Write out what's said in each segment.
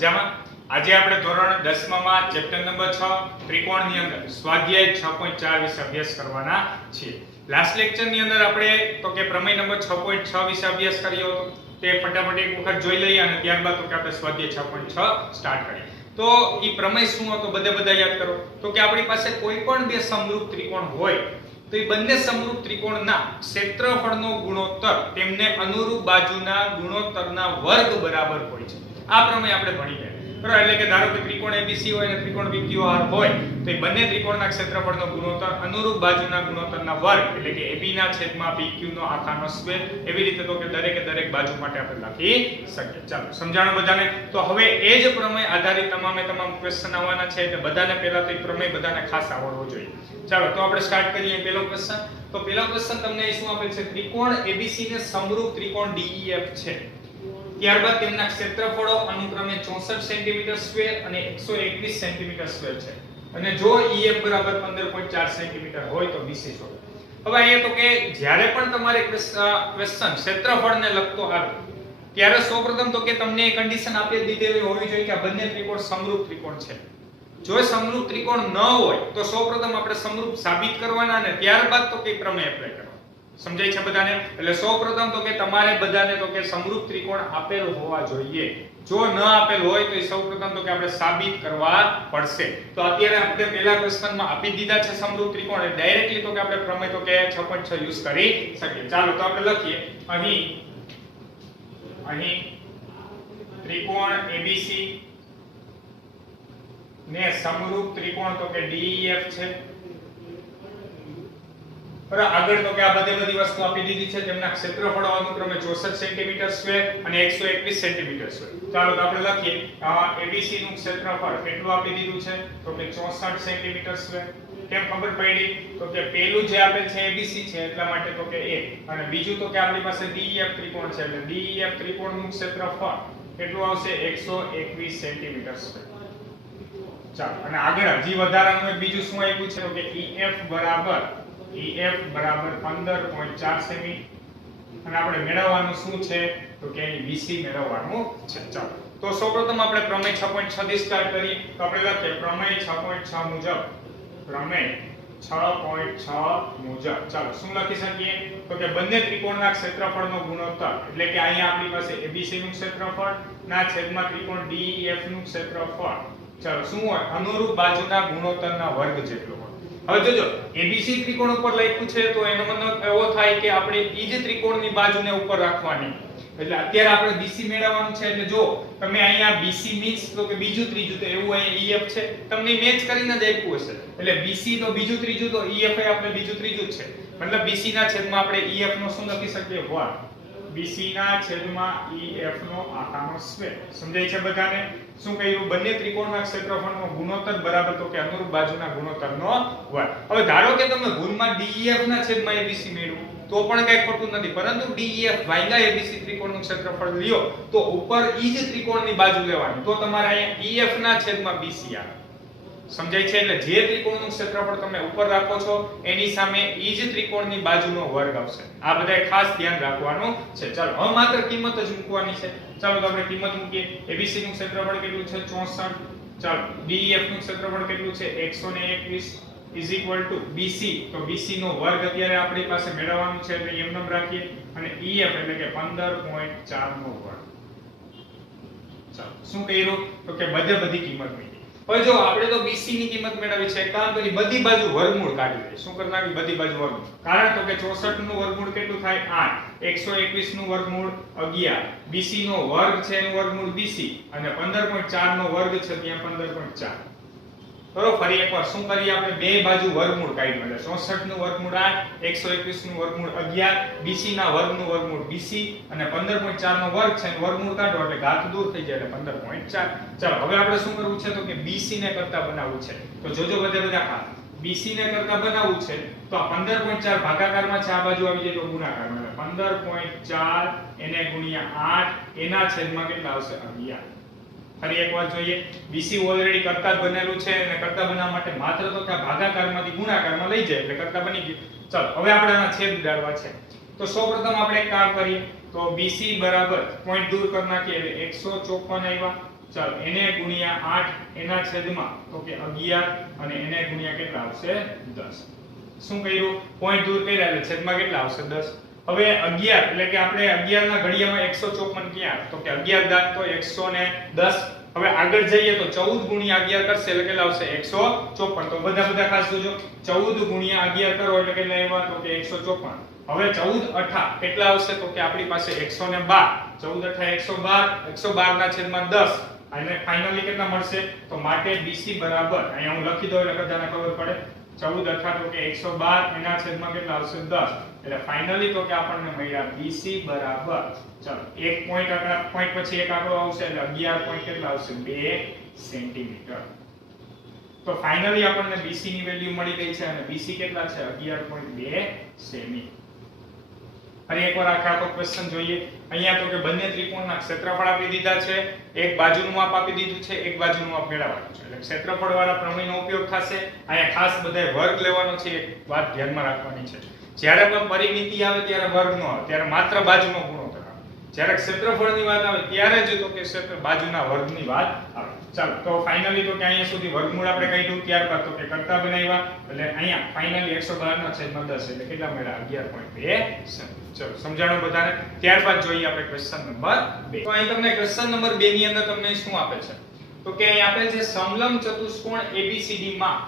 મજામાં? આજે આપણે ધોરણ 10 માં ચેપ્ટર નંબર 6 ત્રિકોણની અંદર સ્વાધ્યાય 6.4 વિશે અભ્યાસ કરવાના છીએ. લાસ્ટ લેક્ચરની અંદર આપણે તો કે પ્રમેય નંબર 6.6 વિશે અભ્યાસ કર્યો હતો. તે ફટાફટ એક વખત જોઈ લઈએ અને ત્યારબાદ તો કે આપણે સ્વાધ્યાય 6.6 સ્ટાર્ટ કરીએ. તો ઈ પ્રમેય શું હતો બધા યાદ કરો. તો કે આપણી પાસે કોઈ પણ બે સમરૂપ ત્રિકોણ હોય તો એ બંને સમરૂપ ત્રિકોણના ક્ષેત્રફળનો ગુણોત્તર તેમને અનુરૂપ બાજુના ગુણોત્તરના વર્ગ બરાબર હોય છે. આ પ્રમેય આપણે ભણી ગયા. બરાબર, એટલે કે ધારો કે ત્રિકોણ ABC હોય અને ત્રિકોણ PQR હોય તો એ બંને ત્રિકોણના ક્ષેત્રફળનો ગુણોત્તર અનુરૂપ બાજુના ગુણોત્તરના વર્ગ એટલે કે AB ના છેદમાં PQ નો આખાનો સ્ક્વેર, એવી રીતે તો કે દરેક બાજુ માટે આપણે લખી શકીએ. ચાલો સમજાણું બધાને? તો હવે એ જ પ્રમેય આધારિત તમામ ક્વેશ્ચન આવવાના છે એટલે બધાને પહેલા તો એ પ્રમેય બધાને ખાસ આવડવો જોઈએ. ચાલો તો આપણે સ્ટાર્ટ કરીએ. પહેલો ક્વેશ્ચન. તો પહેલો ક્વેશ્ચન તમને શું આપેલ છે? ત્રિકોણ ABC ને સમરૂપ ત્રિકોણ DEF છે. ત્યારબાદ તેમના ક્ષેત્રફળો અનુક્રમે 64 સેન્ટીમીટર સ્ક્વેર અને 121 સેન્ટીમીટર સ્ક્વેર છે. અને જો EF બરાબર 15.4 સેન્ટીમીટર હોય તો BC શોધો. હવે અહીંયા તો કે જ્યારે પણ તમારે ક્વેશ્ચન ક્ષેત્રફળને લગતો આવે ત્યારે સૌપ્રથમ તો કે તમને એ કન્ડિશન આપી દીધેલી હોવી જોઈએ કે આ બંને ત્રિકોણ સમરૂપ ત્રિકોણ છે. જો સમરૂપ ત્રિકોણ ન હોય તો સૌપ્રથમ આપણે સમરૂપ સાબિત કરવાના અને ત્યારબાદ તો કે પ્રમેય એપ્લાય કરવાનો. સમજાય છે બધાને? એટલે સૌપ્રથમ તો કે તમારે બધાને તો કે સમરૂપ ત્રિકોણ આપેલ હોવા જોઈએ. જો ન આપેલ હોય તો સૌપ્રથમ તો કે આપણે સાબિત કરવા પડશે. તો અત્યારે આપણે પહેલા ક્વેશ્ચનમાં આપી દીધા છે સમરૂપ ત્રિકોણ એટલે ડાયરેક્ટલી તો કે આપણે પ્રમેય તો કે 6.6 યુઝ કરી શકીએ. ચાલો તો આપણે લખીએ. અહીં ત્રિકોણ ABC ને સમરૂપ ત્રિકોણ તો કે DEF છે. બરાબર, આગળ તો કે આ બધી વસ્તુ આપી દીધી છે. તેમના ક્ષેત્રફળો અનુક્રમે 64 સેન્ટીમીટર સ્ક્વેર અને 121 સેન્ટીમીટર સ્ક્વેર. ચાલો તો આપણે લખીએ. ABC નું ક્ષેત્રફળ કેટલું આપી દીધું છે? તો કે 64 સેન્ટીમીટર સ્ક્વેર. કેમ ખબર પડી? તો કે પહેલું જે આપેલ છે ABC છે એટલા માટે તો કે a અને બીજું તો કે આપણી પાસે DEF ત્રિકોણ છે એટલે DEF ત્રિકોણનું ક્ષેત્રફળ કેટલું આવશે? 121 સેન્ટીમીટર સ્ક્વેર. ચાલો અને આગળ હજી વધારાનું એક બીજું શું આપ્યું છે? તો કે EF બરાબર 15.4 સેમી અને આપણે મેળવવાનું શું છે? તો કે અહીં BC મેળવવાનું છે. ચાલો તો સૌપ્રથમ આપણે પ્રમેય 6.6 થી સ્ટાર્ટ કરીએ. તો આપણે લખીએ પ્રમેય 6.6 મુજબ. પ્રમેય 6.6 મુજબ ચાલો શું લખી શકીએ? તો કે બંને ત્રિકોણના ક્ષેત્રફળનો ગુણોત્તર એટલે કે અહીંયા આપણી પાસે ABC નું ક્ષેત્રફળ ના છેદમાં ત્રિકોણ DEF નું ક્ષેત્રફળ ચાલો શું હોય? અનુરૂપ બાજુના ગુણોત્તરના વર્ગ જેટલો હોય. હવે જોજો ABC ત્રિકોણ ઉપર લખ્યું છે તો એનો મતલબ એવો થાય કે આપણે ઈ જ ત્રિકોણની બાજુને ઉપર રાખવાની. એટલે અત્યારે આપણે BC મેળવવાનું છે એટલે જો તમે અહીંયા BC મીન્સ તો કે બીજું ત્રીજું તો એવું અહીંયા EF છે તમને મેચ કરીને જ આપ્યું હશે. એટલે BC તો બીજું ત્રીજું તો EF એ આપણે બીજું ત્રીજું જ છે. મતલબ BC ના છેદમાં આપણે EF નો શું લખી શકીએ? 1 BC ના છેદમાં EF નો આખાનો સ્ક્વેર. સમજાય છે બધાને? શું કહ્યું? બંને ત્રિકોણના ક્ષેત્રફળનો ગુણોત્તર બરાબર તો કે અનુરૂપ બાજુના ગુણોત્તરનો વર્ગ. હવે ધારો કે તમે ગુણમાં DEF ના છેદમાં ABC મેળવો તો પણ કઈ ખોટું નથી, પરંતુ DEF ભાગ્યા ABC ત્રિકોણનું ક્ષેત્રફળ લ્યો તો ઉપર ઈ જ ત્રિકોણની બાજુ લેવાની તો તમારે અહીંયા EF ના છેદમાં BC આવે. સમજાય છે? એટલે જે ત્રિકોણનું ક્ષેત્રફળ તમે ઉપર રાખો છો એની સામે ઈ જ ત્રિકોણની બાજુનો વર્ગ આવશે. આ બધાય ખાસ ધ્યાન રાખવાનું છે. ચાલો હવે માત્ર કિંમત જ મૂકવાની છે. ચાલો તો આપણે કિંમત મૂકીએ. ABC નું ક્ષેત્રફળ કેટલું છે? 64. ચાલો DEF નું ક્ષેત્રફળ કેટલું છે? 121 is equal to BC. તો BC નો વર્ગ અત્યારે આપણી પાસે મેળવવાનું છે એટલે એમ નામ રાખીએ અને EF એટલે કે 15.4 નો વર્ગ. ચાલો શું કર્યું? તો કે બધી કિંમત મૂકી. હવે જો આપણે તો BC ની કિંમત મેળવી છે કામ કરી બધી બાજુ વર્ગમૂળ કાઢી લઈએ. શું કરી નાખી? બધી બાજુ વર્ગમૂળ. કારણ તો કે 64 નું વર્ગમૂળ કેટલું થાય? 8. 121 નું વર્ગમૂળ 11. BC નો વર્ગ છે એનું વર્ગમૂળ BC અને 15.4 નો વર્ગ છે ત્યાં 15.4. બરોબર, ફરી એકવાર શું કરીએ? આપણે બે બાજુ વર્ગમૂળ કાઢ્યું એટલે 64 નું વર્ગમૂળ 8, 121 નું વર્ગમૂળ 11, BC ના વર્ગનું વર્ગમૂળ BC અને 15.4 નો વર્ગ છે એનું વર્ગમૂળ કાઢો એટલે ઘાત દૂર થઈ જાય એટલે 15.4. ચાલો હવે આપણે શું કરવું છે? તો કે BC ને કરતા બનાવવું છે. તો જોજો બધા હા BC ને કરતા બનાવવું છે તો આ 15.4 ભાગાકારમાં છે, આ બાજુ આવી જાય તો ગુણાકારમાં એટલે 15.4 એને ગુણ્યા 8 એના છેદમાં કેટલા આવશે? 11. ફરી એક વાર જોઈએ. BC ઓલરેડી કરતા જ બનેલું છે અને કરતા બનાવવા માટે માત્ર તો કે ભાગાકારમાંથી ગુણાકારમાં લઈ જાય એટલે કરતા બની ગયું. ચાલો હવે આપણે આના છેદ ઉડાડવા છે. તો સૌપ્રથમ આપણે એક કામ કરીએ તો BC બરાબર પોઈન્ટ દૂર કરી નાખીએ એટલે 154 આવ્યા ચાલો એને ગુણ્યા 8 એના છેદમાં તો કે 11 અને એને ગુણ્યા કેટલા આવશે 10. શું કર્યું? પોઈન્ટ દૂર કર્યા એટલે છેદમાં કેટલા આવશે 10. હવે 11 એટલે કે આપણે 11 ના ઘડિયામાં 154 ક્યાં? તો કે 11 દાન તો 110. હવે આગળ જઈએ તો 14 ગુણ્યા 11 કરશે એટલે કેટલા આવશે 154. તો બધા ખાસ જોજો 14 ગુણ્યા 11 કરો એટલે કેટલા આવ્યા? તો કે 154. હવે 14 અઠા કેટલા આવશે? તો કે આપણી પાસે 112. 14 અઠા 112, 112 ના છેદમાં 10 અને ફાઇનલી કેટલા મળશે? તો માટે BC બરાબર અહીંયા હું લખી દઉં એટલે બધાને ખબર પડે. 14 અઠા તો કે 112 એના છેદમાં કેટલા આવશે 10. એટલે ફાઇનલી તો કે આપણને મળ્યા BC બરાબર, ચાલો એક પોઈન્ટ આંકડા પોઈન્ટ પછી એક આંકડો આવશે એટલે 11 પોઈન્ટ કેટલા આવશે 2 સેન્ટીમીટર. તો ફાઇનલી આપણને BC ની વેલ્યુ મળી ગઈ છે અને BC કેટલા છે 11.2 સેમી. ફરી એકવાર આખો ક્વેશ્ચન જોઈએ. અહીંયા તો કે બંને ત્રિકોણના ક્ષેત્રફળ આપી દીધા છે, એક બાજુનું માપ આપી દીધું છે, એક બાજુનું માપ મેળવવાનું છે. એટલે ક્ષેત્રફળ વાળા પ્રમેયનો ઉપયોગ થશે. અહીંયા ખાસ બધાય વર્ગ લેવાનો છે, એક વાત ધ્યાનમાં રાખવાની છે. જ્યારે પણ પરિમિતિ આવે ત્યારે વર્ગ નો આવે, ત્યારે માત્ર બાજુનો ગુણોત્તર આવે. જ્યારે ક્ષેત્રફળની વાત આવે ત્યારે જ તો કે ક્ષેત્ર બાજુના વર્ગની વાત આવે. ચાલો તો ફાઇનલી તો કે અહીંયા સુધી વર્ગમૂળ આપણે કાઢ્યું, ત્યારબાદ તો કે કરતા બનાવ્યા એટલે અહીંયા ફાઇનલી 112 ના છેદમાં 10 એટલે કેટલા મળ્યા 11.2. ચલો સમજાણું બધાને. ત્યારબાદ જોઈએ આપણે ક્વેશ્ચન નંબર 2. તો અહીં તમને ક્વેશ્ચન નંબર 2 ની અંદર તમને શું આપે છે? તો કે અહીં આપેલ છે સમલંબ ચતુષ્કોણ ABCD માં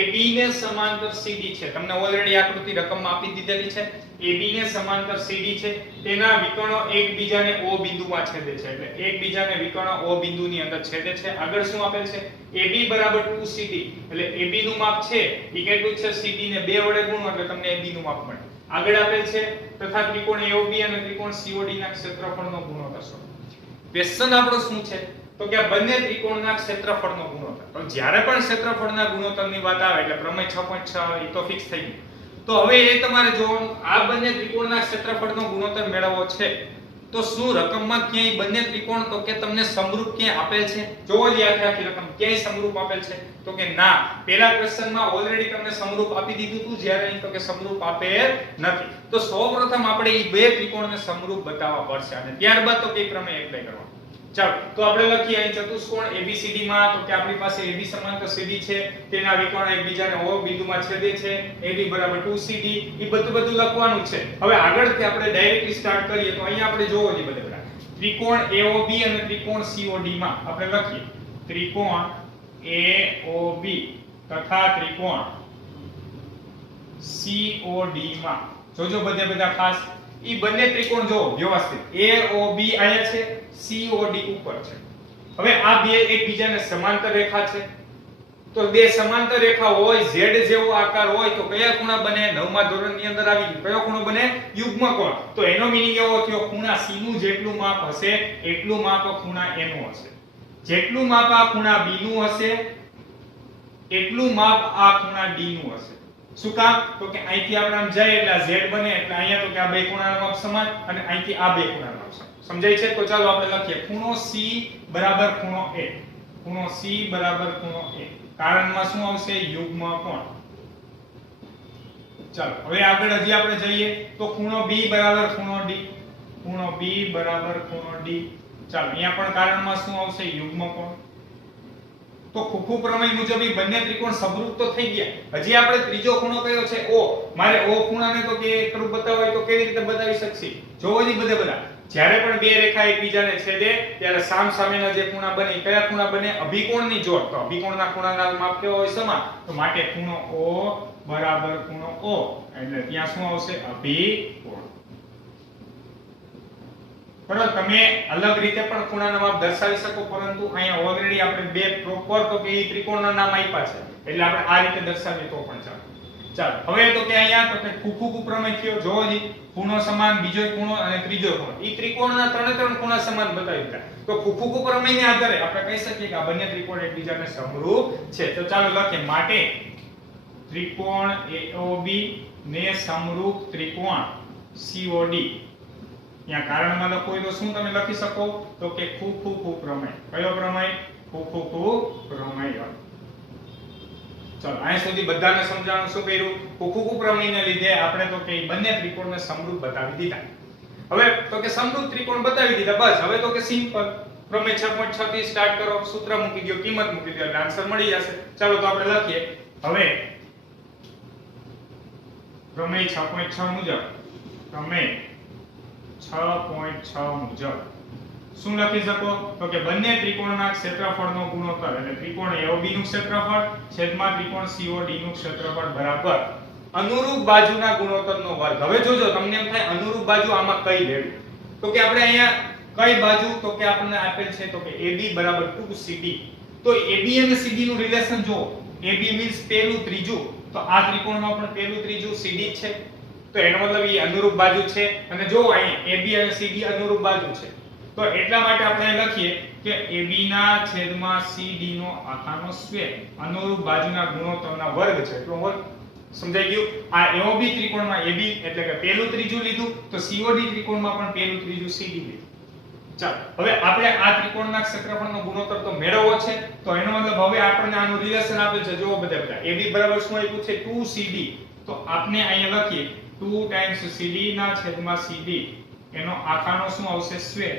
AB ને સમાંતર CD છે. તમને ઓલરેડી આકૃતિ રકમમાં આપી દીધેલી છે. AB ને સમાંતર CD છે, તેના વિકર્ણો એકબીજાને O બિંદુમાં છેદે છે. એટલે એકબીજાને વિકર્ણો O બિંદુની અંદર છેદે છે. આગળ શું આપેલ છે? AB બરાબર 2CD. એટલે AB નું માપ છે ઈ કેટલું છે? CD ને 2 વડે ગુણો એટલે તમને AB નું માપ મળે. આગળ આપેલ છે તથા ત્રિકોણ AOB અને ત્રિકોણ COD ના ક્ષેત્રફળનો ગુણોત્તર શોધો. ક્વેશ્ચન આપણો શું છે? તો કે આ બંને ત્રિકોણના ક્ષેત્રફળનો ગુણોત્તર. તો જ્યારે પણ ક્ષેત્રફળના ગુણોત્તરની વાત આવે એટલે પ્રમેય 6.6 એ તો ફિક્સ થઈ ગયું. તો હવે એ તમારે જોવાનું આ બંને ત્રિકોણના ક્ષેત્રફળનો ગુણોત્તર મેળવવો છે તો શું રકમમાં ક્યાંય બંને ત્રિકોણ તો કે તમને સમરૂપ ક્યાંય આપેલ છે? જોવો જ આખી રકમ ક્યાંય સમરૂપ આપેલ છે? તો કે ના. પહેલા ક્વેશ્ચનમાં ઓલરેડી તમને સમરૂપ આપી દીધું હતું, જ્યારે અહીં તો કે સમરૂપ આપેલ નથી. તો સૌપ્રથમ આપણે એ બે ત્રિકોણને સમરૂપ બતાવવા પડશે અને ત્યારબાદ તો કે પ્રમેય એપ્લાય કરવાનો. ચાલો તો આપણે લખીએ અહીં ચતુષ્કોણ ABCD માં તો કે આપણી પાસે AB સમાંતર CD છે, તેના વિકર્ણ એકબીજાને O બિંદુમાં છેદે છે, AB બરાબર 2CD. એ બધું લખવાનું છે. હવે આગળથી આપણે ડાયરેક્ટલી સ્ટાર્ટ કરીએ તો અહીંયા આપણે જોવો છે બધા ત્રિકોણ AOB અને ત્રિકોણ COD માં આપણે લખીએ ત્રિકોણ AOB તથા ત્રિકોણ COD માં જોજો બધા ખાસ ઈ બંને ત્રિકોણ જો વ્યવસ્થિત AOB અહીંયા છે, COD ઉપર છે. હવે આ બે એકબીજાને સમાંતર રેખા છે. તો બે સમાંતર રેખા હોય, Z જેવો આકાર હોય તો કયા ખૂણા બને? 9મા ધોરણની અંદર આવી ગયું. કયો ખૂણો બને? યુગ્મ કોણ. તો એનો મીનિંગ એવો થયો ખૂણા C નું જેટલું માપ હશે એટલું માપ ખૂણા A નું હશે. જેટલું માપ આ ખૂણા B નું હશે એટલું માપ આ ખૂણા D નું હશે. શું કામ? તો કે અહીંથી આપણે આમ જાય એટલે આ Z બને એટલે અહીંયા તો કે આ બે ખૂણાના માપ સમાન અને અહીંથી આ બે ખૂણાના માપ સમાન. સમજાય છે? તો ચાલો આપણે લખીએ ખૂણો C બરાબર ખૂણો A. ખૂણો C બરાબર ખૂણો A. કારણમાં શું આવશે? યુગ્મ કોણ. ચાલો હવે આગળ હજી આપણે જઈએ તો ખૂણો B બરાબર ખૂણો D. ખૂણો B બરાબર ખૂણો D. ચાલો અહીંયા પણ કારણમાં શું આવશે? યુગ્મ કોણ. તો ખોખું પ્રમેય મુજબ ઈ બંને ત્રિકોણ સમરૂપ તો થઈ ગયા. હજી આપણે ત્રીજો ખૂણો કયો છે? O. મારે O ખૂણાને તો કે એકરૂપ બતાવવા હોય તો કેવી રીતે બતાવી શકશે? જોવો જ બધા જ્યારે પણ બે રેખા એકબીજાને છેદે ત્યારે સામસામેના જે ખૂણા બને કયા ખૂણા બને? અભિકોણની જોડ. તો અભિકોણના ખૂણાના માપ કેવા હોય? સમાન. તો માટે ખૂણો O બરાબર ખૂણો O એટલે ત્યાં શું આવશે? અભિકોણ. બરાબર. તમે અલગ રીતે પણ ખૂણાના માપ દર્શાવી શકો, પરંતુ અહીંયા ઓલરેડી આપણે બે પ્રોપર તો કે ત્રિકોણના નામ આપ્યા છે એટલે આપણે આ રીતે દર્શાવીએ તો પણ ચાલે. ચાલો હવે તો કે અહીંયા તો કે ખોખું પ્રમેય થયો. જોવો જી ખૂણો સમાન, બીજો ખૂણો અને ત્રીજો ખૂણો. ઈ ત્રિકોણના ત્રણ ખૂણા સમાન બતાવી દીધા. તો ખોખું પ્રમેયને આધારે આપણે કહી શકીએ કે આ બંને ત્રિકોણ એકબીજાને સમરૂપ છે. તો ચાલો લખીએ માટે ત્રિકોણ AOB ને સમરૂપ ત્રિકોણ COD. ત્યાં કારણમાં લખો તો શું તમે લખી શકો? તો કે ખોખું પ્રમેય. કયો પ્રમેય? ખોખું પ્રમેય. ચાલો અહીં સુધી બધાને સમજાણું. શું કર્યું? ખોખું પ્રમેયને લીધે આપણે તો કે બંને ત્રિકોણને સમરૂપ બતાવી દીધા. હવે તો કે સમરૂપ ત્રિકોણ બતાવી દીધા બસ. હવે તો કે સિમ્પલ પ્રમેય 6.6 થી સ્ટાર્ટ કરો, સૂત્ર મૂકી દો, કિંમત મૂકી દો એટલે આન્સર મળી જશે. ચાલો તો આપણે લખીએ હવે પ્રમેય 6.6 મુજબ, પ્રમેય 6.6 મુજબ શું લખી શકો તો કે બંને ત્રિકોણના ક્ષેત્રફળનો ગુણોત્તર એટલે ત્રિકોણ AOB નું ક્ષેત્રફળ છેદમાં ત્રિકોણ COD નું ક્ષેત્રફળ બરાબર અનુરૂપ બાજુના ગુણોત્તરનો વર્ગ. હવે જોજો તમને એમ થાય અનુરૂપ બાજુ આમાં કઈ લેવી તો કે આપણે અહીંયા કઈ બાજુ તો કે આપણને આપેલ છે તો કે AB બરાબર 2CD. તો AB અને CD નું રિલેશન જો AB મીન્સ પહેલું ત્રીજું, તો આ ત્રિકોણમાં પણ પહેલું ત્રીજું CD જ છે, તો એનો મતલબ એ અનુરૂપ બાજુ છે. અને જો અહીંયા AB અને CD અનુરૂપ બાજુ છે તો એટલા માટે આપણે લખીએ કે AB ના છેદમાં CD નો આખાનો સ્ક્વેર અનુરૂપ બાજુના ગુણોત્તરના વર્ગ છે. એટલો વર્ગ સમજાઈ ગયું. આ AOB ત્રિકોણમાં AB એટલે કે પહેલું ત્રીજું લીધું, તો COD ત્રિકોણમાં પણ પહેલું ત્રીજું CD લીધું. ચાલો હવે આપણે આ ત્રિકોણના ક્ષેત્રફળનો ગુણોત્તર તો મેળવવો છે, તો એનો મતલબ હવે આપણને આનું રિલેશન આપેલ છે. જુઓ બધા AB બરાબર શું આપ્યું છે 2CD, તો આપણે અહીંયા લખીએ 2 ટાઈમ્સ CD ના છેદમાં CD એનો આખાનો શું આવશે સ્ક્વેર,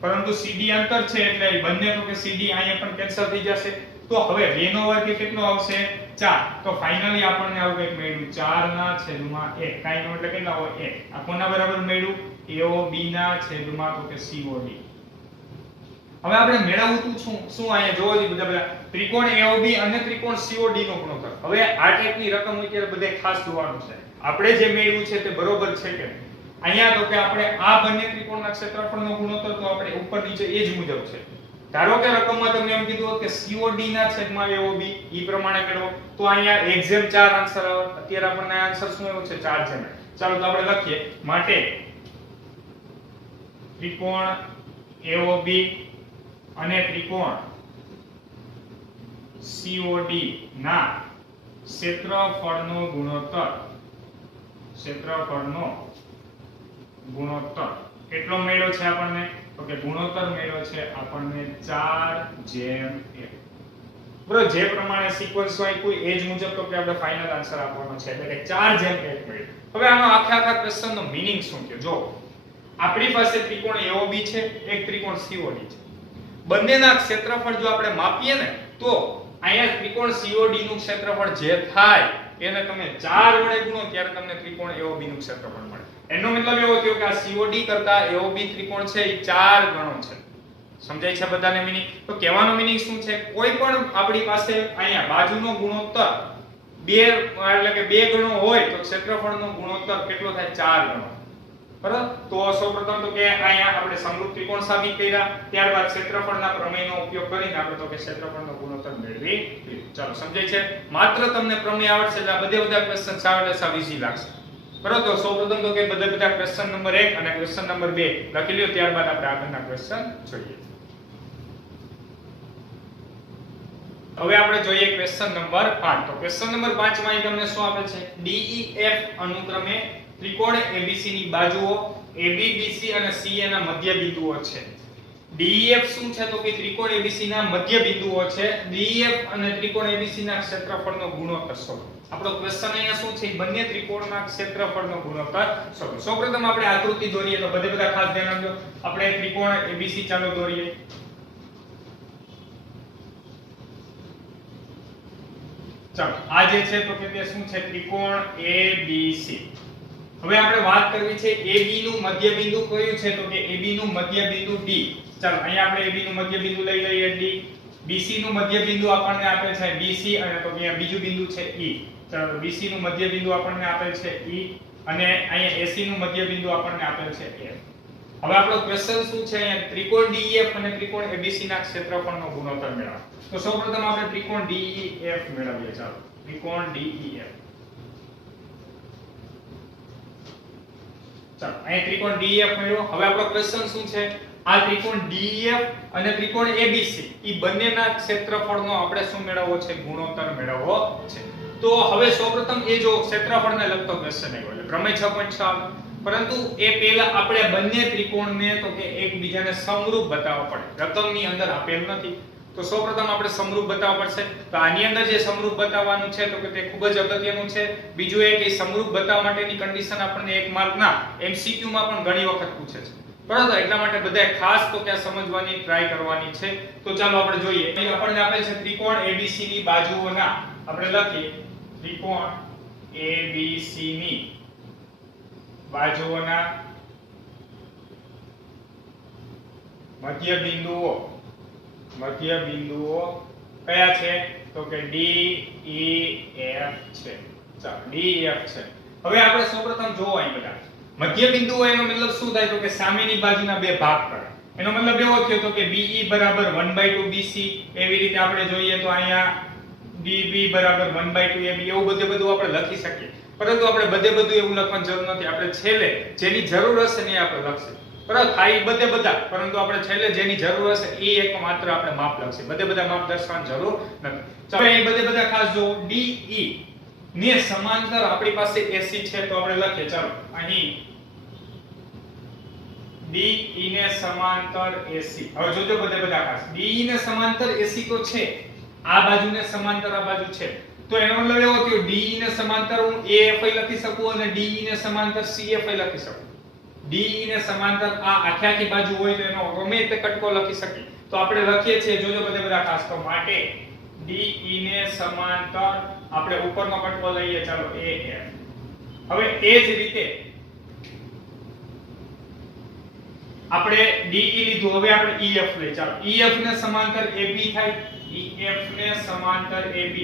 પરંતુ CD અંતર છે એટલે બંને તો કે CD અહીંયા પણ કેન્સલ થઈ જશે. તો હવે 2 નો વર્ગ કેટલો આવશે 4, તો ફાઇનલી આપણને આવું કંઈક મળ્યું 4 ના છેદમાં 1, કાઈ નો એટલે કેટલા હોય 1. આ કોના બરાબર મળ્યું AOB ના છેદમાં તો કે COD. હવે આપણે મેળવવું શું અહીંયા જોવો જી બધા ત્રિકોણ AOB અને ત્રિકોણ COD નો ગુણોત્તર. હવે આ ટાઈપની રકમ હોય ત્યારે બધે ખાસ જોવાનું છે આપણે જે મેળવ્યું છે તે બરોબર છે કે નહીં. અહીંયા તો કે આપણે આ બંને ત્રિકોણના ક્ષેત્રફળનો ગુણોત્તર તો આપણે ઉપર નીચે એ જ મુજબ છે. ધારો કે રકમમાં તમને એમ કીધું કે COD ના છેદમાં AOB ઈ પ્રમાણે મેળવો, તો અહીંયા 1/4 આન્સર આવે. અત્યારે આપણને આન્સર શું આવ્યો છે 4/8. ચાલો તો આપણે લખીએ માટે ત્રિકોણ AOB અને ત્રિકોણ COD ના ક્ષેત્રફળનો ગુણોત્તર કેટલો મળ્યો છે આપણને તો કે ગુણોત્તર મળ્યો છે આપણને 4/1. બરોબર, જે પ્રમાણે સિક્વન્સ હોય કોઈ એજ મુજબ તો કે આપણે ફાઇનલ આન્સર આપવાનો છે એટલે કે 4/1 મળ્યો. હવે આનો આખા ક્વેશ્ચનનો મીનિંગ શું છે જો આપણી પાસે ત્રિકોણ AOB છે, એક ત્રિકોણ COD છે. બંનેના ક્ષેત્રફળ જો આપણે માપીએ ને તો અહીંયા ત્રિકોણ COD નું ક્ષેત્રફળ જે થાય એને તમે 4 વડે ગુણો ત્યારે તમને ત્રિકોણ AOB નું ક્ષેત્રફળ મળે. એનો મતલબ એવો થયો કે આ COD કરતા AOB ત્રિકોણ છે એ 4 ગણો છે. સમજાય છે બધાને મીનિંગ? તો કહેવાનો મીનિંગ શું છે, કોઈ પણ આપણી પાસે અહીંયા બાજુનો ગુણોત્તર 2 એટલે કે 2 ગણો હોય તો ક્ષેત્રફળનો ગુણોત્તર કેટલો થાય 4 ગણો. બરાબર, તો સૌપ્રથમ તો કે અહીંયા આપણે સમરૂપ ત્રિકોણ સાબિત કર્યા, ત્યારબાદ ક્ષેત્રફળના પ્રમેયનો ઉપયોગ કરીને આપણે તો કે ક્ષેત્રફળનો ગુણોત્તર મેળવી લીધો. ચાલો સમજાય છે? માત્ર તમને પ્રમેય આવડશે એટલે આ બધા ક્વેશ્ચન આવડે સાવ ઈઝી લાગશે. બરાબર, તો સૌપ્રથમ તો કે બધા ક્વેશ્ચન નંબર 1 અને ક્વેશ્ચન નંબર 2 લખી લ્યો, ત્યારબાદ આપણે આગળના ક્વેશ્ચન જોઈએ. હવે આપણે જોઈએ ક્વેશ્ચન નંબર 5. તો ક્વેશ્ચન નંબર 5 માં તમને શું આપે છે DEF અનુક્રમે ત્રિકોણ ABC ની બાજુઓ AB BC અને CA ના મધ્ય બિંદુઓ છે. DEF શું છે તો કે ત્રિકોણ ABC ના મધ્ય બિંદુઓ છે. DEF અને ત્રિકોણ ABC ના ક્ષેત્રફળનો ગુણોત્તર શોધો. આપણો ક્વેશ્ચન અહીંયા શું છે બંને ત્રિકોણના ક્ષેત્રફળનો ગુણોત્તર શોધો. સૌપ્રથમ આપણે આકૃતિ દોરીએ તો બધા ખાસ ધ્યાન આપજો. આપણે ત્રિકોણ ABC ચાલો દોરીએ. ચાલો આ જે છે તો કે તે શું છે ત્રિકોણ ABC. હવે આપણે વાત કરવી છે AB નું મધ્ય બિંદુ કયું છે તો કે AB નું મધ્ય બિંદુ D. ચાલો અહીંયા આપણે AB નું મધ્ય બિંદુ લઈ લઈએ D. BC નું મધ્ય બિંદુ આપણને આપેલ છે BC અને તો અહીંયા બીજું બિંદુ છે E. ચાલો BC નું મધ્ય બિંદુ આપણને આપેલ છે E અને અહીંયા AC નું મધ્ય બિંદુ આપણને આપેલ છે F. હવે આપણો ક્વેશ્ચન શું છે અહીંયા ત્રિકોણ DEF અને ત્રિકોણ ABC ના ક્ષેત્રફળનો ગુણોત્તર મેળવો. તો સૌપ્રથમ આપણે ત્રિકોણ DEF મેળવીએ. ચાલો ત્રિકોણ DEF. ચાલો અહીંયા ત્રિકોણ DEF મેળવો. હવે આપણો ક્વેશ્ચન શું છે આ ત્રિકોણ DEF અને ત્રિકોણ ABC ઈ બંનેના ક્ષેત્રફળનો આપણે શું મેળવવો છે ગુણોત્તર મેળવવો છે. તો હવે સૌપ્રથમ એ જો ક્ષેત્રફળને લગતો ક્વેશ્ચન આવ્યો એટલે પ્રમેય 6.6 આવે, પરંતુ એ પહેલા આપણે બંને ત્રિકોણને તો કે એકબીજાને સમરૂપ બતાવવા પડે. રકમની અંદર આપેલ નથી તો સૌપ્રથમ આપણે સમરૂપ બતાવવા પડશે. તો આની અંદર જે સમરૂપ બતાવવાનું છે તો કે તે ખૂબ જ અગત્યનું છે. બીજું એ કે સમરૂપ બતાવવા માટેની કન્ડિશન આપણને 1 માર્કના MCQ માં પણ ઘણી વખત પૂછે છે. બરાબર, એટલા માટે બધાએ ખાસ તો કે સમજવાની ટ્રાય કરવાની છે. તો ચાલો આપણે જોઈએ. અહીં આપણને આપેલ છે ત્રિકોણ ABC ની બાજુઓના, આપણે લખીએ ત્રિકોણ ABC ની બાજુઓના મધ્ય બિંદુઓ કયા છે? તો કે D E F છે. ચાલો D E F છે. હવે આપણે સૌપ્રથમ જોવો અહીં બધા મધ્ય બિંદુઓ, એનો મતલબ શું થાય? તો કે સામેની બાજુના બે ભાગ કરે. એનો મતલબ એવો થયો તો કે BE બરાબર 1/2 BC, એવી રીતે આપણે જોઈએ તો અહીંયા DB બરાબર 1/2 AB, એવું બધું આપણે લખી શકીએ. પરંતુ આપણે બધું એવું લખવાની જરૂર નથી. આપણે છેલ્લે જેની જરૂર હશે ને આપણે લખશે. બરાબર, થાય બધા, પરંતુ આપણે છેલ્લે જેની જરૂર હશે એ એક માત્ર આપણે માપ લખશે. બધા માપ દર્શાવવાની જરૂર નથી. ચાલો એ બધા ખાસ જો. DE ને સમાંતર આપણી પાસે AC છે, તો આપણે લખીએ. ચાલો અહીં DE ને સમાંતર AC. હવે જોજો બધા ખાસ. DE ને સમાંતર AC તો છે, આ બાજુ ને સમાંતર આ બાજુ છે. તો એનો મતલબ એવો થયો DE ને સમાંતર હું AFI લખી શકું અને DE ને સમાંતર CFI લખી શકું. DE ને સમાંતર આ આખી બાજુ હોય તો એનો ગમે તે કટકો લખી શકીએ. તો આપણે લખીએ છીએ, જોજો બધા ખાસ. તો માટે DE ને સમાંતર આપણે ઉપરનો કટકો લઈએ. ચાલો AF. હવે એ જ રીતે આપણે DE લીધું, હવે આપણે EF લઈએ. ચાલો EF ને સમાંતર AB થાય. EF ને સમાંતર AB.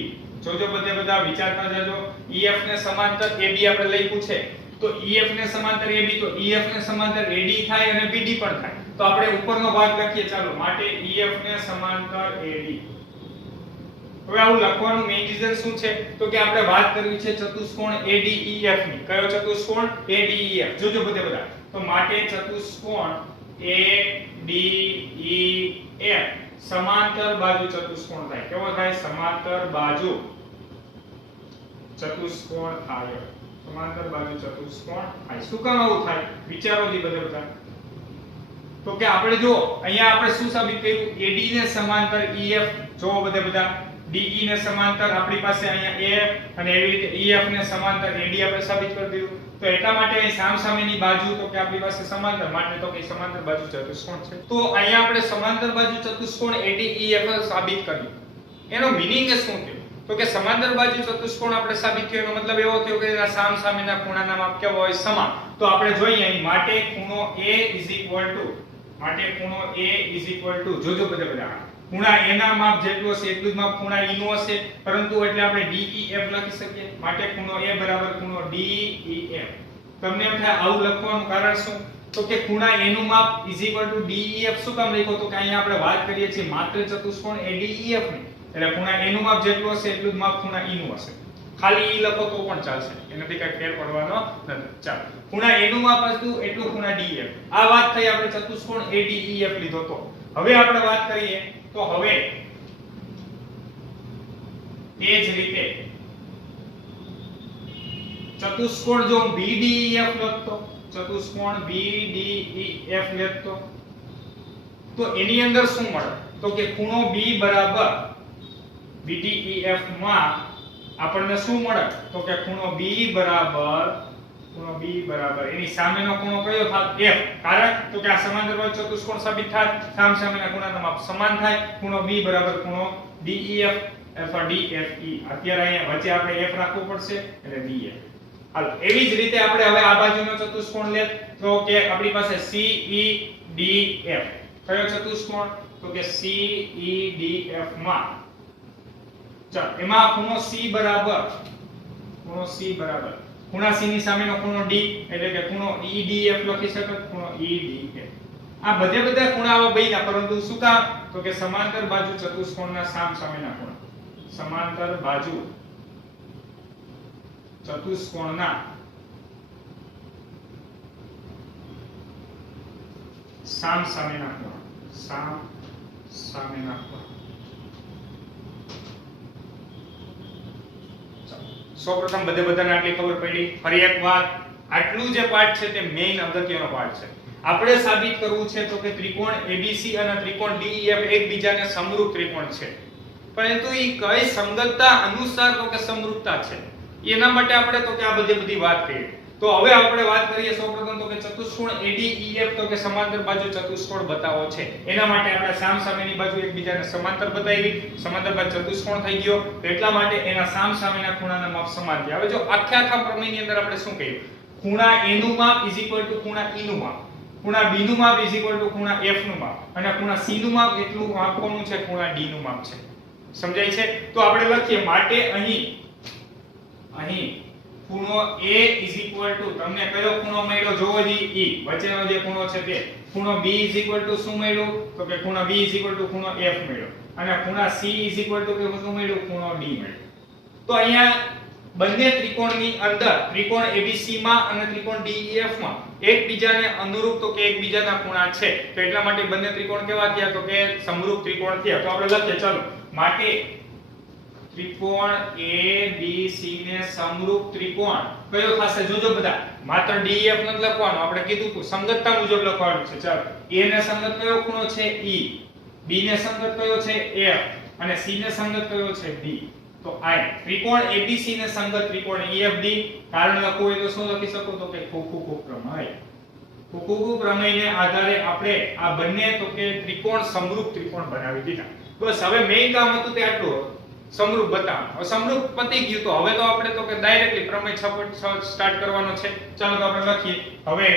જોજો બધા વિચારતા જજો. EF ને સમાંતર AB આપણે લખ્યું છે, તો EF ને સમાંતર AB, તો EF ને સમાંતર AD થાય અને BD પણ થાય. તો આપણે ઉપરનો ભાગ લખીએ. ચાલો માટે EF ને સમાંતર AD. હવે આવું લખવાનું મેઇન રીઝન શું છે? તો કે આપણે વાત કરવી છે ચતુષ્કોણ ADEF ની. કયો ચતુષ્કોણ? ADEF. જોજો બધા. તો માટે ચતુષ્કોણ ADEF સમાંતર બાજુ ચતુષ્કોણ થાય. કેવો થાય? સમાંતર બાજુ ચતુષ્કોણ થાય. સમાંતર બાજુ ચતુષ્કોણ થાય. શું કામ આવું થાય? વિચારો જી બધા. તો કે આપણે જો અહીંયા આપણે શું સાબિત કર્યું? AD ને સમાંતર EF. જો બધા DE ને સમાંતર આપણી પાસે અહીંયા AF અને એવી રીતે EF ને સમાંતર AD આપણે સાબિત કરી દીધું. તો એટલા માટે અહીં સામસામેની બાજુ તો કે આપણી પાસે સમાંતર, માટે તો કે સમાંતર બાજુ ચતુષ્કોણ છે. તો અહીંયા આપણે સમાંતર બાજુ ચતુષ્કોણ ADEF સાબિત કર્યું. એનો મીનિંગ શું થયો? તો કે સમાંતર બાજુ ચતુષ્કોણ આપણે સાબિત થયો, એનો મતલબ એવો થયો કે એના સામસામેના ખૂણાના માપ કેવા હોય? સમાન. તો આપણે જોઈએ અહીં માટે ખૂણો A જોજો બધા ખૂણા એના માપ જેટલું હશે એટલું જ માપ ખૂણા E નું હશે, પરંતુ એટલે આપણે DEF લખી શકીએ. માટે ખૂણો A બરાબર ખૂણો DEF. તમને એમ થાય આવું લખવાનું કારણ શું? તો કે ખૂણા A નું માપ DEF શું કામ લખ્યો? તો કે અહીંયા આપણે વાત કરીએ છીએ માત્ર ચતુષ્કોણ ADEF ની, એટલે ખૂણા A નું માપ જેટલું હશે એટલું જ માપ ખૂણા E નું હશે. ખાલી E લખો તો પણ ચાલશે, એનાથી કઈ ફેર પડવાનો નથી. ચાલો ખૂણા A નું માપ હતું એટલું ખૂણા DEF. આ વાત થઈ આપણે ચતુષ્કોણ ADEF લીધો. તો હવે આપણે વાત કરીએ તો હવે એ જ રીતે ચતુષ્કોણ જો BDEF લખતો, ચતુષ્કોણ BDEF લખતો, તો એની અંદર શું મળે? તો કે ખૂણો B બરાબર BDEF માં આપણને શું મળે? તો કે ખૂણો B બરાબર એની સામેનો ખૂણો કયો થાય? F. કારણ તો કે આ સમાંતર બાજુ ચતુષ્કોણ સાબિત થાય, સામસામેના ખૂણાના માપ સમાન થાય. ખૂણો B બરાબર ખૂણો DEF અથવા DFE. અત્યારે અહીંયા વચ્ચે આપણે F રાખવું પડશે એટલે DF. હાલો એવી જ રીતે આપણે હવે આ બાજુનો ચતુષ્કોણ લે તો કે આપણી પાસે CEDF. કયો ચતુષ્કોણ? તો કે CEDF માં ચાલો એમાં ખૂણો C બરાબર ખૂણા C ની સામેનો ખૂણો D એટલે કે ખૂણો EDF લખી શકો. ખૂણો EDF. આ બધા ખૂણાઓ બન્યા, પરંતુ શું કામ? તો કે સમાંતર બાજુ ચતુષ્કોણના સામસામેના ખૂણા. સમાંતર બાજુ ચતુષ્કોણના સામસામેના ખૂણા. સૌપ્રથમ બધાને આટલી ખબર પડી. ફરી એક વાત, આટલું જે પાર્ટ છે તે મેઈન અગત્યનો પાર્ટ છે. આપણે સાબિત કરવું છે તો કે ત્રિકોણ ABC અને ત્રિકોણ DEF એકબીજાને સમરૂપ ત્રિકોણ છે, પરંતુ એ કઈ સંગતતા અનુસાર તો કે સમરૂપતા છે, એના માટે આપણે તો કે આ બધી વાત કરી. તો હવે આપણે વાત કરીએ સૌપ્રથમ તો કે ચતુષ્કોણ ADEF તો કે સમાંતર બાજુ ચતુષ્કોણ બતાવો છે. એના માટે આપણે સામસામેની બાજુ એકબીજાને સમાંતર બતાવી, સમાંતર બાજુ ચતુષ્કોણ થઈ ગયો. તો એટલા માટે એના સામસામેના ખૂણાના માપ સમાન છે. હવે જો આખા પ્રમેયની અંદર આપણે શું કહ્યું? ખૂણા A નું માપ ખૂણા E નું માપ, ખૂણા B નું માપ ખૂણા F નું માપ, અને ખૂણા C નું માપ એટલું માપ કોનું છે? ખૂણા D નું માપ છે. સમજાય છે? તો આપણે લખીએ માટે અહીં ખૂણો A તમને કયો ખૂણો મળ્યો જોવો જી E, વચ્ચેનો જે ખૂણો છે તે. ખૂણો B શું મળ્યું? તો કે ખૂણો B ખૂણો F મળ્યો, અને ખૂણા C કે શું મળ્યું? ખૂણો D મળ્યો. તો અહીંયા બંને ત્રિકોણની અંદર ત્રિકોણ ABC માં અને ત્રિકોણ DEF માં એકબીજાને અનુરૂપ તો કે એકબીજાના ખૂણા છે. તો એટલા માટે બંને ત્રિકોણ કેવા થયા? તો કે સમરૂપ ત્રિકોણ થયા. તો આપણે લખીએ ચાલો માટે ત્રિકોણ ABC ને સમરૂપ ત્રિકોણ કયો થશે? જોજો બધા, માત્ર DEF નથી લખવાનું, આપણે કીધું હતું સંગતતા મુજબ લખવાનું છે. ચાલો, A ને સંગત કયો ખૂણો છે? E, B ને સંગત કયો છે? F, અને C ને સંગત કયો છે? D. તો આ ત્રિકોણ ABC ને સંગત ત્રિકોણ EFD. કારણ લખવું હોય તો શું લખી શકો? તો કે ફુકુકુ પ્રમેય. ફુકુકુ પ્રમેયને આધારે આપણે આ બંને તો કે ત્રિકોણ સમરૂપ ત્રિકોણ બનાવી દીધા. બસ હવે મેઈન કામ હતું તે આટલું, સમરૂપ બતાવ. હવે સમરૂપ પતી ગયું. તો હવે તો આપણે તો કે ડાયરેક્ટલી પ્રમેય 6.6 સ્ટાર્ટ કરવાનો છે. ચાલો તો આપણે લખીએ હવે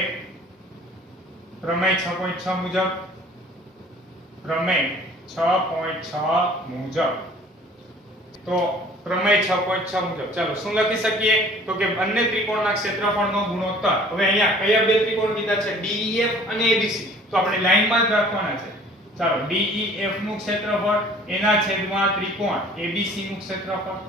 પ્રમેય 6.6 મુજબ. પ્રમેય 6.6 મુજબ તો પ્રમેય 6.6 મુજબ ચાલો શું લખી શકીએ? તો કે બંને ત્રિકોણના ક્ષેત્રફળનો ગુણોત્તર. હવે અહીંયા કયા બે ત્રિકોણ કીધા છે? DEF અને ABC. તો આપણે લાઈનમાં જ રાખવાના છે. ચાલો, DEF નું ક્ષેત્રફળ એના છેદમાં ત્રિકોણ ABC નું ક્ષેત્રફળ.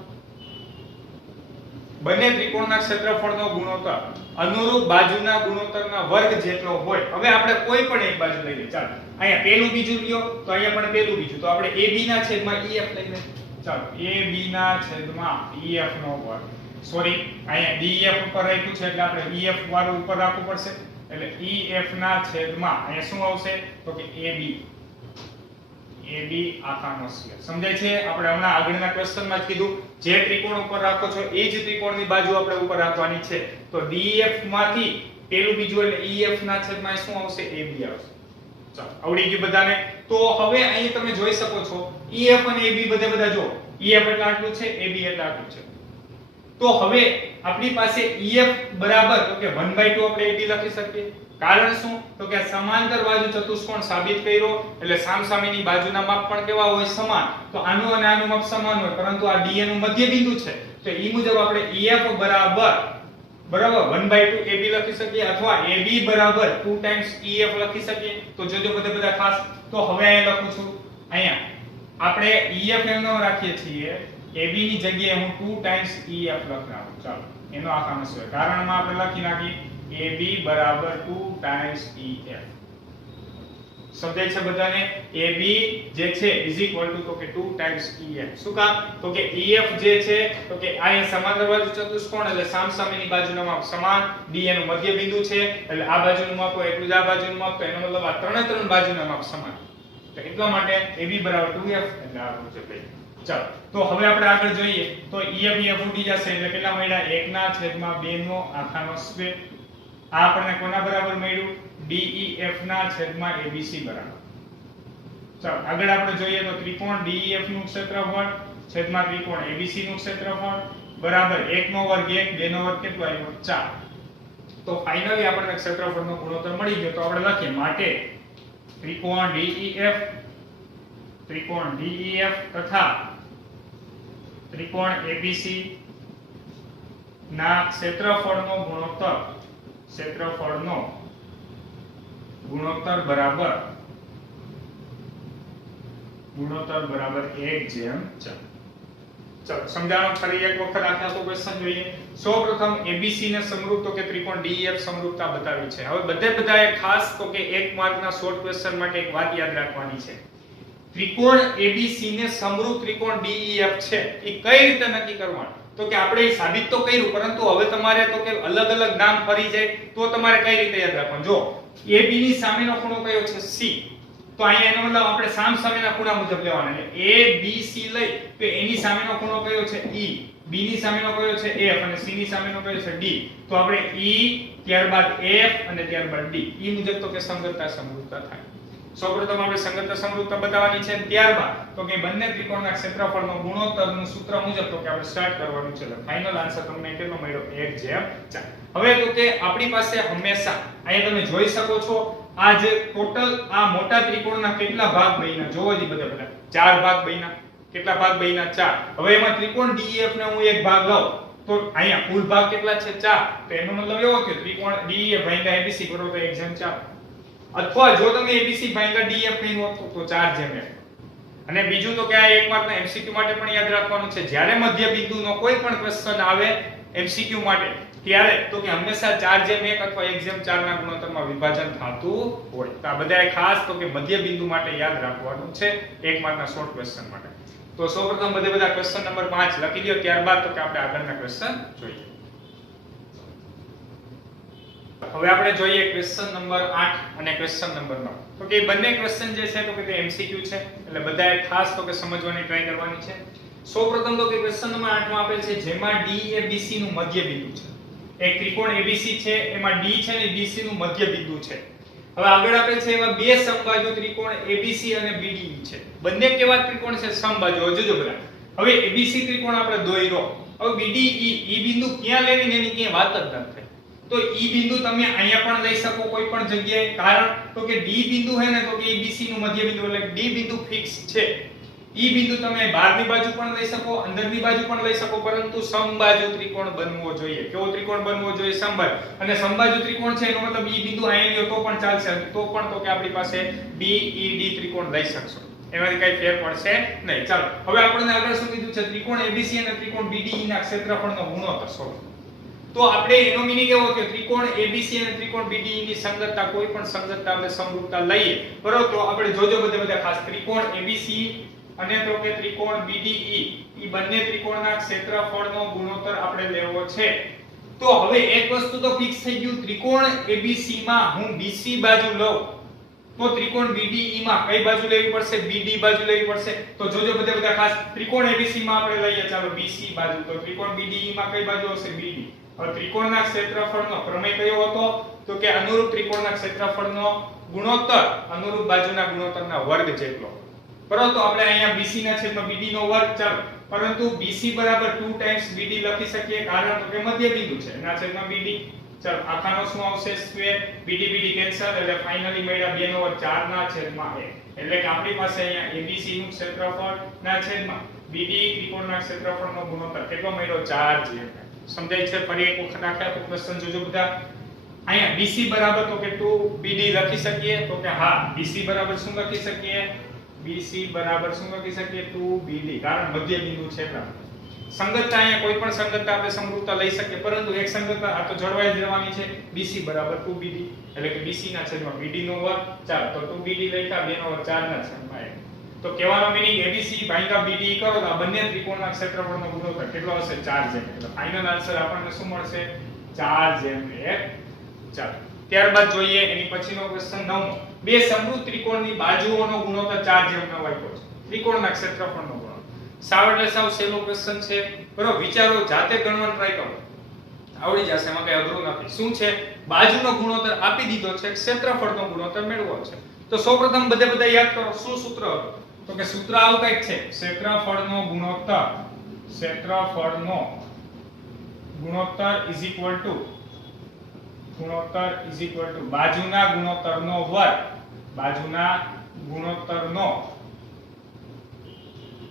બંને ત્રિકોણના ક્ષેત્રફળનો ગુણોત્તર અનુરૂપ બાજુના ગુણોત્તરના વર્ગ જેટલો હોય. હવે આપણે કોઈ પણ એક બાજુ લઈ લઈએ. ચાલો, અહીંયા પેલું બીજું લ્યો, તો અહીંયા પણ પેલું બીજું. તો આપણે AB ના છેદમાં EF લઈ લઈએ. ચાલો, AB ના છેદમાં EF નો વર્ગ. સોરી, અહીંયા DEF ઉપર રાખ્યું છે એટલે આપણે EF વાળું ઉપર રાખવું પડશે. એટલે EF ના છેદમાં અહીંયા શું આવશે? તો કે AB આખાનો સ્ક્વેર. સમજાય છે? આપણે હમણાં આગળના ક્વેશ્ચનમાં જ કીધું, જે ત્રિકોણ ઉપર રાખો છો એ જ ત્રિકોણની બાજુ આપણે ઉપર રાખવાની છે. તો DEF માંથી પેલું બીજું એટલે EF ના છેદમાં શું આવશે? AB આવશે. ચાલો, આવડી ગયું બધાને? તો હવે અહીં તમે જોઈ શકો છો EF અને AB બધા જો. EF એટલે આટલું છે, AB એટલે આટલું છે. તો હવે આપણી પાસે EF બરાબર તો કે 1/2 આપણે AB લખી શકીએ. કારણ શું? તો કે સમાંતર બાજુ ચતુષ્કોણ સાબિત કર્યો એટલે સામસામેની બાજુના માપ પણ કેવા હોય? સમાન. તો આનું અને આનું માપ સમાન હોય, પરંતુ આ DA નું મધ્ય બિંદુ છે. તો એ મુજબ આપણે EF બરાબર 1/2 AB લખી શકીએ, અથવા AB બરાબર 2 ટાઈમ્સ EF લખી શકીએ. તો જોજો બધા ખાસ. તો હવે અહીંયા લખું છું, અહીંયા આપણે EF એમનો રાખીએ છીએ, AB ની જગ્યાએ હું 2 ટાઈમ્સ EF લખનારું. ચાલો, એનો આખાનો સ્ક્વેર. કારણમાં આપણે લખી નાખી AB બરાબર 2 ટાઈમ્સ EF. સમજાય છે બધાને? AB જે છે તો કે 2 ટાઈમ્સ EF. શું કામ? તો કે EF જે છે તો કે અહીંયા સમાંતર બાજુ ચતુષ્કોણ એટલે સામસામેની બાજુના માપ સમાન. DA નું મધ્ય બિંદુ છે એટલે આ બાજુનું માપ હોય એટલું જ આ બાજુનું માપ. તો એનો મતલબ આ ત્રણ બાજુના માપ સમાન. તો એટલા માટે AB બરાબર 2F એટલે આ છે ભાઈ. ચાલો, તો હવે આપણે આગળ જોઈએ તો EF ઉડી જશે એટલે કેટલા મળ્યા? 1 ના છેદમાં 2 નો આખાનો સ્ક્વેર. આ આપણને કોના બરાબર મળ્યું? DEF ના છેદમાં ABC બરાબર. ચાલો, આગળ આપણે જોઈએ તો ત્રિકોણ DEF નું ક્ષેત્રફળ છેદમાં ત્રિકોણ ABC નું ક્ષેત્રફળ બરાબર 1 નો વર્ગ 1, 2 નો વર્ગ કેટલો આવ્યો? 4. તો ફાઇનલી આપણને ક્ષેત્રફળનો ગુણોત્તર મળી ગયો. તો આપણે લખીએ માટે ત્રિકોણ DEF તથા ત્રિકોણ ABC ના ક્ષેત્રફળનો ગુણોત્તર બરાબર 1:4. ચાલો, સમજાણો ફરી એક વખત આખો ક્વેશ્ચન જોઈએ. સૌપ્રથમ ABC ને સમરૂપ તો કે ત્રિકોણ DEF સમરૂપતા બતાવી છે. હવે બધાએ ખાસ તો કે એક માર્કના શોર્ટ ક્વેશ્ચન માટે એક વાત યાદ રાખવાની છે. ત્રિકોણ ABC ને સમરૂપ ત્રિકોણ DEF છે એ કઈ રીતે નક્કી કરવાનું? તો કે આપણે સાબિત તો કર્યું, પરંતુ હવે તમારે તો કે અલગ અલગ નામ ફરી જાય તો તમારે કઈ રીતે યાદ રાખવાનું? જો AB ની સામેનો ખૂણો કયો છે? C, તો અહીંયા એનો મતલબ આપણે સામ સામેના ખૂણા મુજબ લેવાના એટલે A B C લઈ તો એની સામેનો ખૂણો કયો છે E, B ની સામેનો કયો છે F અને C ની સામેનો કયો છે D. તો આપણે E ત્યારબાદ F અને ત્યારબાદ D E મુજબ તો કે સંગતતા સમરૂપતા થાય. સૌપ્રથમ આપણે સંગતતા સમરૂપતા બતાવવાની છે ત્યારબાદ તો કે બંને ત્રિકોણના ક્ષેત્રફળનો ગુણોત્તરનું સૂત્ર મુજબ તો કે આપણે સ્ટાર્ટ કરવાનું છે. એટલે ફાઇનલ આન્સર તમને કેટલો મળ્યો 1/4. હવે તો કે આપણી પાસે હંમેશા અહીંયા તમે જોઈ શકો છો આ જે ટોટલ આ મોટા ત્રિકોણના કેટલા ભાગ બન્યા જોવો જી બધા 4 ભાગ બન્યા. કેટલા ભાગ બન્યા 4. હવે એમાં ત્રિકોણ DEF ને હું એક ભાગ લઉં તો અહીંયા કુલ ભાગ કેટલા છે 4. તો એનો મતલબ એવો કે ત્રિકોણ DEF ભાગ્યા ABC કરો તો 1/4. અથવા જો તમે ABC ભાગ્યા DF કર્યું હોત તો 4/1. અને બીજું તો કે આ એક માર્કના MCQ માટે પણ યાદ રાખવાનું છે જ્યારે મધ્ય બિંદુનો કોઈ પણ ક્વેશ્ચન આવે MCQ માટે ત્યારે તો કે હંમેશા 4/1 અથવા 1/4 ના ગુણોત્તરમાં વિભાજન થતું હોય. તો આ બધાએ ખાસ તો કે મધ્ય બિંદુ માટે યાદ રાખવાનું છે એક માર્કના શોર્ટ ક્વેશ્ચન માટે. તો સૌપ્રથમ બધા ક્વેશ્ચન નંબર 5 લખી દો ત્યારબાદ તો કે આપણે આગળના ક્વેશ્ચન જોઈએ. હવે આપણે જોઈએ ક્વેશ્ચન નંબર 8 અને ક્વેશ્ચન નંબર 9. તો કે બંને ક્વેશ્ચન જે છે તો કે તે MCQ છે એટલે બધાએ ખાસ તો કે સમજવાની ટ્રાય કરવાની છે. સૌપ્રથમ તો કે ક્વેશ્ચન નંબર 8 માં આપેલ છે જેમાં D એ BC નું મધ્ય બિંદુ છે. એક ત્રિકોણ ABC છે એમાં D છે ને BC નું મધ્ય બિંદુ છે. હવે આગળ આપેલ છે એમાં બે સમબાજુ ત્રિકોણ ABC અને BDE છે. બંને કેવા ત્રિકોણ છે સમબાજુ. જોજો બધા હવે ABC ત્રિકોણ આપણે દોર્યો. હવે BDE એ બિંદુ ક્યાં લેવી ને એની ક્યાં વાત જ ન થાય. તો E બિંદુ તમે અહીંયા પણ લઈ શકો કોઈ પણ જગ્યાએ કારણ તો કે D બિંદુ હે ને તો કે ABC નું મધ્ય બિંદુ એટલે D બિંદુ ફિક્સ છે. E બિંદુ તમે બહારની બાજુ પણ લઈ શકો અંદરની બાજુ પણ લઈ શકો પરંતુ સમબાજુ ત્રિકોણ બનવો જોઈએ. કેવો ત્રિકોણ બનવો જોઈએ? સમબાજુ. અને સમબાજુ ત્રિકોણ છે એનો મતલબ E બિંદુ અહીંયા લ્યો તો પણ ચાલશે તો પણ તો કે આપણી પાસે BED ત્રિકોણ લઈ શકશો. એમાંથી કઈ ફેર પડશે નહીં. ચાલો હવે આપણને આગળ શું કીધું છે ત્રિકોણ ABC અને ત્રિકોણ BDE ના ક્ષેત્રફળનો ગુણોત્તર શોધો. તો આપણે એનો મીનિંગ એવો કે ત્રિકોણ ABC અને ત્રિકોણ BDE ની સંગતતા કોઈ પણ સંગતતા આપણે સમરૂપતા લઈએ પરંતુ આપણે જોજો બધા ખાસ ત્રિકોણ ABC અને તો કે ત્રિકોણ BDE ઈ બંને ત્રિકોણના ક્ષેત્રફળનો ગુણોત્તર આપણે લેવો છે. તો હવે એક વસ્તુ તો ફિક્સ થઈ ગયું ત્રિકોણ ABC માં હું BC બાજુ લઉં તો ત્રિકોણ BDE માં કઈ બાજુ લેવી પડશે? BD બાજુ લેવી પડશે. તો જોજો બધા ખાસ ત્રિકોણ ABC માં આપણે લઈએ ચાલો BC બાજુ તો ત્રિકોણ BDE માં કઈ બાજુ હશે? BD. હવે ત્રિકોણના ક્ષેત્રફળનો પ્રમેય કયો હતો? તો કે અનુરૂપ ત્રિકોણના ક્ષેત્રફળનો ગુણોત્તર અનુરૂપ બાજુના ગુણોત્તરના વર્ગ જેટલો. પરંતુ આપણે અહીંયા BC ના છેદમાં BD નો વર્ગ ચાલો પરંતુ BC બરાબર 2 ટાઈમ્સ BD લખી શકીએ કારણ તો કે મધ્ય બિંદુ છે એના છેદમાં BD. ચાલો આખાનો શું આવશે? સ્ક્વેર. BD કેન્સલ એટલે ફાઇનલી મળ્યા 2 નો વર્ગ 4 ના છેદમાં 1 એટલે કે આપણી પાસે અહીંયા ABC નું ક્ષેત્રફળ ના છેદમાં BD ત્રિકોણના ક્ષેત્રફળનો ગુણોત્તર કેટલો મળ્યો? 4/1. સમજાય છે? ફરી એક વખત આખા ક્વેશ્ચન જોજો બધા. અહીંયા BC બરાબર તો કે 2BD લખી શકીએ તો કે હા BC બરાબર શું લખી શકીએ? BC બરાબર શું લખી શકીએ? 2BD કારણ મધ્ય બિંદુ છે એટલે સંગતતા અહીંયા કોઈ પણ સંગતતા આપણે સમરૂપતા લઈ શકીએ પરંતુ એક સંગતતા આ તો જળવાઈ જ રહેવાની છે. BC બરાબર 2BD એટલે કે BC ના છેદમાં BD નો વર્ગ. ચાલો તો 2BD લખ્યા 2 નો વર્ગ 4 ના છેદમાં 1. તો કહેવાનો મીનિંગ ABC ભાગ્યા BDE કરો તો આ બંને ત્રિકોણના ક્ષેત્રફળનો ગુણોત્તર કેટલો હશે? 4/1. એટલે ફાઇનલ આન્સર આપણને શું મળશે? 4/1. ચાલો ત્યારબાદ જોઈએ એની પછીનો ક્વેશ્ચન 9મો. બે સમરૂપ ત્રિકોણની બાજુઓનો ગુણોત્તર 4/9 આપ્યો છે. ત્રિકોણના ક્ષેત્રફળનો ગુણોત્તર. સાવ એટલે સાવ સહેલો ક્વેશ્ચન છે. બરોબર વિચારો જાતે ગણવાનો ટ્રાય કરો. આવડી જશે એમાં કઈ અઘરું નથી. શું છે? બાજુનો ગુણોત્તર આપી દીધો છે ક્ષેત્રફળનો ગુણોત્તર મેળવવો છે. તો સૌપ્રથમ બધા યાદ કરો શું સૂત્ર હતું? તો કે સૂત્ર આવું કંઈક છે ક્ષેત્રફળનો ગુણોત્તર ઇઝ ઇક્વલ ટુ બાજુના ગુણોત્તરનો વર્ગ.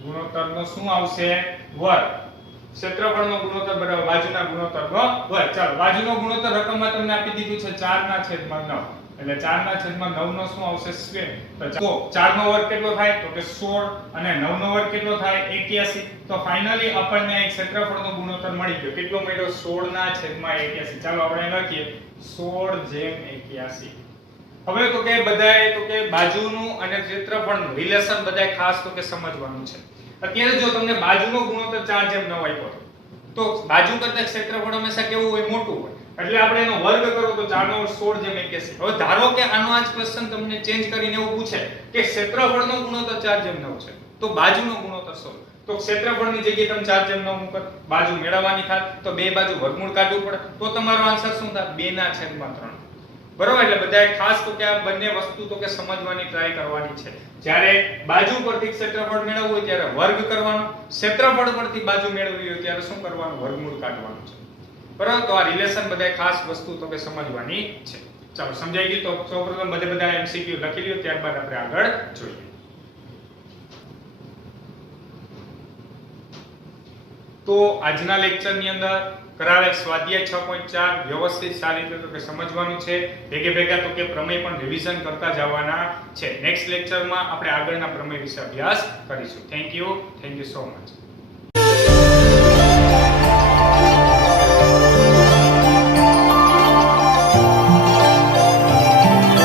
ગુણોત્તરનો શું આવશે? વર્ગ. ક્ષેત્રફળનો ગુણોત્તર બરાબર બાજુના ગુણોત્તરનો વર્ગ. ચાલો બાજુનો ગુણોત્તર રકમમાં તમને આપી દીધું છે 4/9 એટલે 4/9 નો શું આવશે? સ્ક્વેર. તો 4 નો વર્ગ કેટલો થાય? તો કે 16 અને 9 નો વર્ગ કેટલો થાય? 81. તો ફાઇનલી આપણને એક ક્ષેત્રફળનો ગુણોત્તર મળી ગયો. કેટલો મળ્યો? 16/81. ચાલો આપણે લખીએ 16/81. હવે તો કે બધાએ તો કે બાજુનું અને ક્ષેત્રફળનું રિલેશન બધાએ ખાસ તો કે સમજવાનું છે. અત્યારે જો તમને બાજુનો ગુણોત્તર 4/9 આપ્યો તો બાજુ કરતા ક્ષેત્રફળ હંમેશા કેવું હોય? મોટું હોય. એટલે આપણે એનો વર્ગ કરો તો 4 નો વર્ગ 16 જેમ 81. હવે ધારો કે આનો આ જ ક્વેશ્ચન તમને ચેન્જ કરીને એવું પૂછે કે ક્ષેત્રફળનો ગુણોત્તર 4 જેમ 9 છે તો બાજુનો ગુણોત્તર 16. તો ક્ષેત્રફળની જગ્યાએ તમે 4 જેમ 9 મૂકો, બાજુ મેળવવાની થાય તો બે બાજુ વર્ગમૂળ કાઢવું પડે તો તમારો આન્સર શું થાય? 2/3. બરોબર. એટલે બધાએ ખાસ તો કે આ બંને વસ્તુ તો કે સમજવાની ટ્રાય કરવાની છે. જ્યારે બાજુ પરથી ક્ષેત્રફળ મેળવવું હોય ત્યારે વર્ગ કરવાનો, ક્ષેત્રફળ પરથી બાજુ મેળવવી હોય ત્યારે શું કરવાનું? વર્ગમૂળ કાઢવાનું છે. બરાબર. તો આ રિલેશન બધાએ ખાસ વસ્તુ તો કે સમજવાની છે. ચાલો સમજાઈ ગયું. તો સૌપ્રથમ બધા એમસીક્યુ લખી લ્યો, ત્યારબાદ આપણે આગળ જોઈએ. તો આજના લેક્ચરની અંદર કરાવેલ સ્વાધ્યાય 6.4 વ્યવસ્થિત સારી રીતે તો કે સમજવાનું છે. ભેગા તો કે પ્રમેય પણ રિવિઝન કરતા જવાના છે. નેક્સ્ટ લેક્ચરમાં આપણે આગળના પ્રમેય વિશે અભ્યાસ કરીશું. Thank you so much.